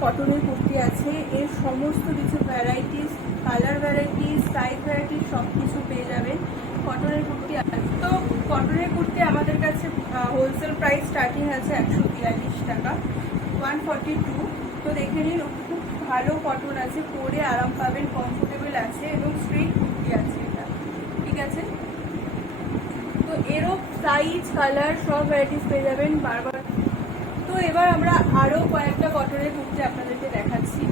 কটনের কুর্তি আছে, এর সমস্ত কিছু varieties, colour varieties, size varieties সব কিছু পেয়ে যাবেন। কটনের কুর্তি তো কটনের কুর্তি আমাদের কাছে হোলসেল প্রাইস স্টার্টিং আছে 142 টাকা, 142। তো দেখে নিন, খুব ভালো কটন আছে, পরে আরাম পাবেন, কমফোর্টেবল আছে এবং স্ট্রেট কুর্তি আছে এটা, ঠিক আছে। তো এরও সাইজ কালার সব ভ্যারাইটিস পেয়ে যাবেন বারবার। তো এবার আমরা আরও কয়েকটা কটনের কুর্তি আপনাদেরকে দেখাচ্ছি।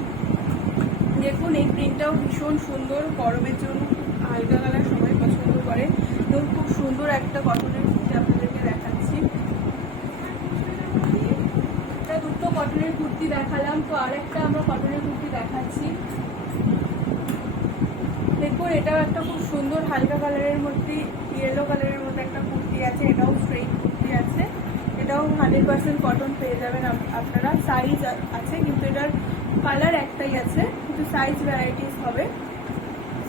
দেখুন, এই প্রিন্টটাও ভীষণ সুন্দর, গরমের জন্য হালকা কালার সবাই পছন্দ করে। তো খুব সুন্দর একটা কটনের কুর্তি আপনাদেরকে দেখাচ্ছি। এটা দুটো কটনের কুর্তি দেখালাম, তো আরেকটা আমরা কটনের কুর্তি দেখাচ্ছি। দেখুন, এটাও একটা খুব সুন্দর হালকা কালারের মধ্যে ইয়েলো কালারের মধ্যে একটা কুর্তি আছে, এটাও স্ট্রেইট কুর্তি আছে। এটাও 100% কটন পেয়ে যাবেন আপনারা। সাইজ আছে, কিন্তু এটার কালার একটাই আছে, কিন্তু সাইজ ভ্যারাইটিস হবে,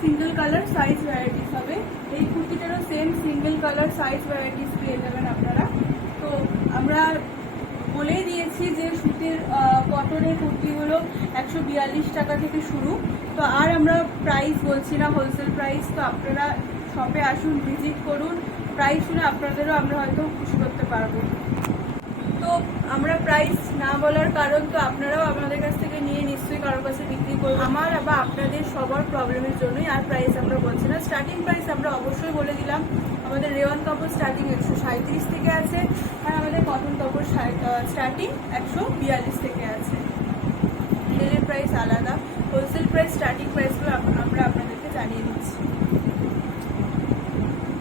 সিঙ্গেল কালার সাইজ ভ্যারাইটিস হবে। এই কুর্তিটারও same single colour size varieties পেয়ে যাবেন আপনারা। তো আমরা বলেই দিয়েছি যে সুতির কটনের কুর্তিগুলো 142 টাকা থেকে শুরু। তো আর আমরা প্রাইস বলছি না, হোলসেল প্রাইস। তো আপনারা শপে আসুন, ভিজিট করুন, প্রাইস শুনে আপনাদেরও আমরা হয়তো খুশি করতে পারবো। তো আমরা প্রাইস না বলার কারণ, তো আপনারাও আমাদের কাছ থেকে নিয়ে নিশ্চয়ই কারোর কাছে বিক্রি করবেন, আমার বা আপনাদের সবার প্রবলেমের জন্যই। আর প্রাইস আমরা বলছি না, স্টার্টিং প্রাইস আমরা অবশ্যই বলে দিলাম। আমাদের রেওয়ান কাপড় স্টার্টিং 137 থেকে আছে, আর আমাদের কটন কাপড় স্টার্টিং 142 থেকে আছে। রিটেলের প্রাইস আলাদা, হোলসেল প্রাইস স্টার্টিং প্রাইসগুলো আমরা আপনাদেরকে জানিয়ে দিচ্ছি।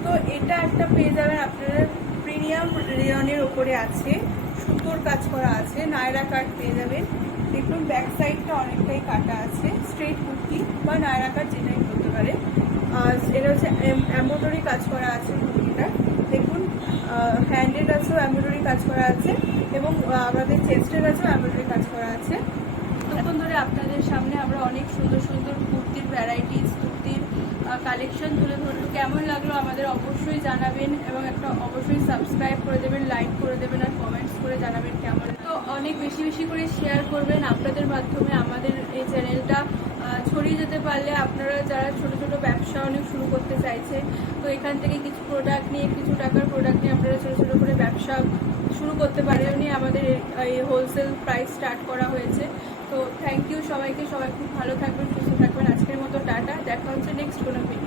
তো এটা একটা পেয়ে যাবেন আপনারা, প্রিমিয়াম রেয়নের ওপরে আছে, সুতোর কাজ করা আছে, নায়রা কাট পেয়ে যাবেন। দেখুন, ব্যাক সাইডটা অনেকটাই কাটা আছে, স্ট্রেট কুর্তি বা নায়রা কাট যেটাই বলতে পারে। আর এটা হচ্ছে এমব্রয়ডারি কাজ করা আছে কুর্তিটা। দেখুন, হ্যান্ডের কাছেও এমব্রয়ডারি কাজ করা আছে এবং আমাদের চেস্টের কাছেও এমব্রয়ডারি কাজ করা আছে। তখন ধরে আপনাদের সামনে আমরা অনেক সুন্দর সুন্দর কুর্তির ভ্যারাইটিস, কুর্তির কালেকশন তুলে ধরলো। কেমন লাগলো আমাদের অবশ্যই জানাবেন, এবং একটা অবশ্যই সাবস্ক্রাইব করে দেবেন, লাইক করে দেবেন, আর কমেন্টস করে জানাবেন কেমন। তো অনেক বেশি বেশি করে শেয়ার করবেন, আপনাদের মাধ্যমে আমাদের এই চ্যানেলটা ছড়িয়ে যেতে পারলে আপনারা যারা ছোট ছোট ব্যবসা অনেক শুরু করতে চাইছেন, তো এখান থেকে কিছু প্রোডাক্ট নিয়ে, কিছু টাকার প্রোডাক্ট নিয়ে আপনারা ছোট ছোট করে ব্যবসা শুরু করতে পারেন। আমাদের এই হোলসেল প্রাইস স্টার্ট করা হয়েছে। তো থ্যাংক ইউ সবাইকে, সবাই খুব ভালো থাকবেন, সুস্থ থাকবেন। আজকের মতো টাটা, দেখা হচ্ছে নেক্সট কোনো ভিডিও।